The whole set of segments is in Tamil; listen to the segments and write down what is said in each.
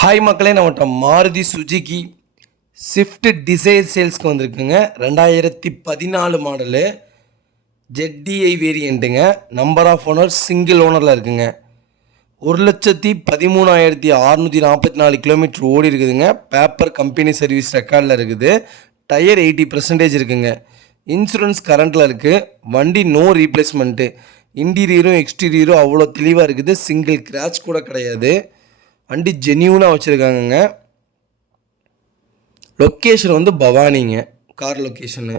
ஹாய் மக்களே, நம்மகிட்ட மாருதி சுஜுகி ஸ்விஃப்ட் டிசைர் சேல்ஸ்க்கு வந்திருக்குங்க. 2014 மாடலு ஜெட்டிஐ வேரியண்ட்டுங்க. நம்பர் ஆஃப் ஓனர் சிங்கிள் ஓனரில் இருக்குங்க. 1,13,644 கிலோமீட்டர் ஓடி இருக்குதுங்க. பேப்பர் கம்பெனி சர்வீஸ் ரெக்கார்டில் இருக்குது. டயர் 80% இருக்குங்க. இன்சூரன்ஸ் கரண்ட்டில் இருக்குது. வண்டி நோ ரீப்ளேஸ்மெண்ட்டு. இன்டீரியரும் எக்ஸ்டீரியரும் அவ்வளோ தெளிவாக இருக்குது. சிங்கிள் கிராச் கூட கிடையாது. வண்டி ஜென்யூனாக வச்சுருக்காங்கங்க. லொக்கேஷன் வந்து பவானிங்க. கார் லொக்கேஷனு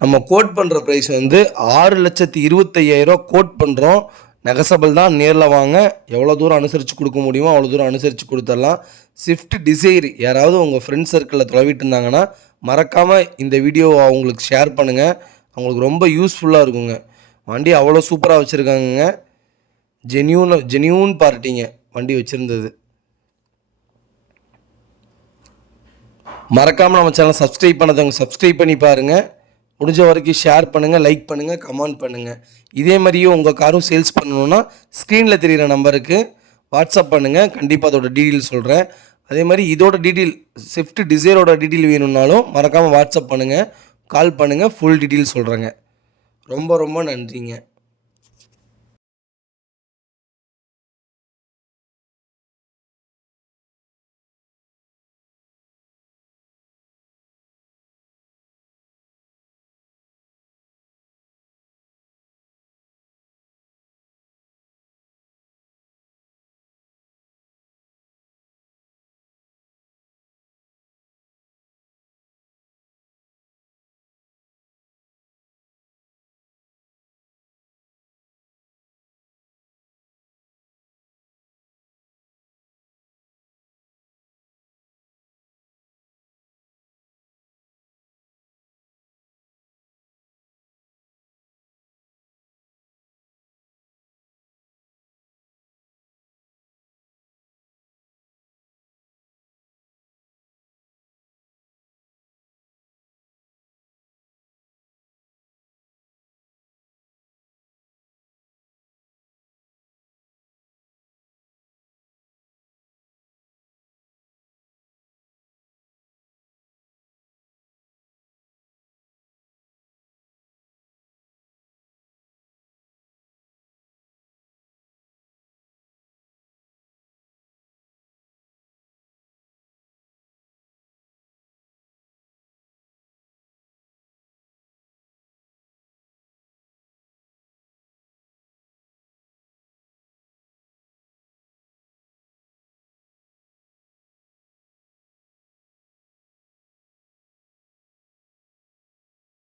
நம்ம கோட் பண்ணுற ப்ரைஸ் வந்து 6,25,000 கோட் பண்ணுறோம். நெகசபிள் தான். நேரில் வாங்க, எவ்வளோ தூரம் அனுசரித்து கொடுக்க முடியுமோ அவ்வளோ தூரம் அனுசரித்து கொடுத்துடலாம். ஸ்விஃப்ட் டிசைர் யாராவது உங்கள் ஃப்ரெண்ட்ஸ் சர்க்கிளில் தொலைவிட்டு இருந்தாங்கன்னா மறக்காமல் இந்த வீடியோவை அவங்களுக்கு ஷேர் பண்ணுங்கள். அவங்களுக்கு ரொம்ப யூஸ்ஃபுல்லாக இருக்குங்க. வண்டி அவ்வளோ சூப்பராக வச்சுருக்காங்கங்க. ஜென்யூன் பார்ட்டிங்க வண்டி வச்சுருந்தது. மறக்காமல் நம்ம சேனலை சப்ஸ்கிரைப் பண்ணாதவங்க சப்ஸ்கிரைப் பண்ணி பாருங்கள். முடிஞ்ச வரைக்கும் ஷேர் பண்ணுங்கள், லைக் பண்ணுங்கள், கமெண்ட் பண்ணுங்கள். இதே மாதிரியே உங்கள் காரும் சேல்ஸ் பண்ணணுன்னா ஸ்க்ரீனில் தெரிகிற நம்பருக்கு வாட்ஸ்அப் பண்ணுங்கள். கண்டிப்பாக அதோட டீட்டெயில் சொல்கிறேன். அதே மாதிரி இதோட டீட்டெயில் ஸ்விஃப்ட் டிசைரோட டீட்டெயில் வேணும்னாலும் மறக்காமல் வாட்ஸ்அப் பண்ணுங்கள், கால் பண்ணுங்கள், ஃபுல் டீட்டெயில் சொல்கிறேங்க. ரொம்ப ரொம்ப நன்றிங்க.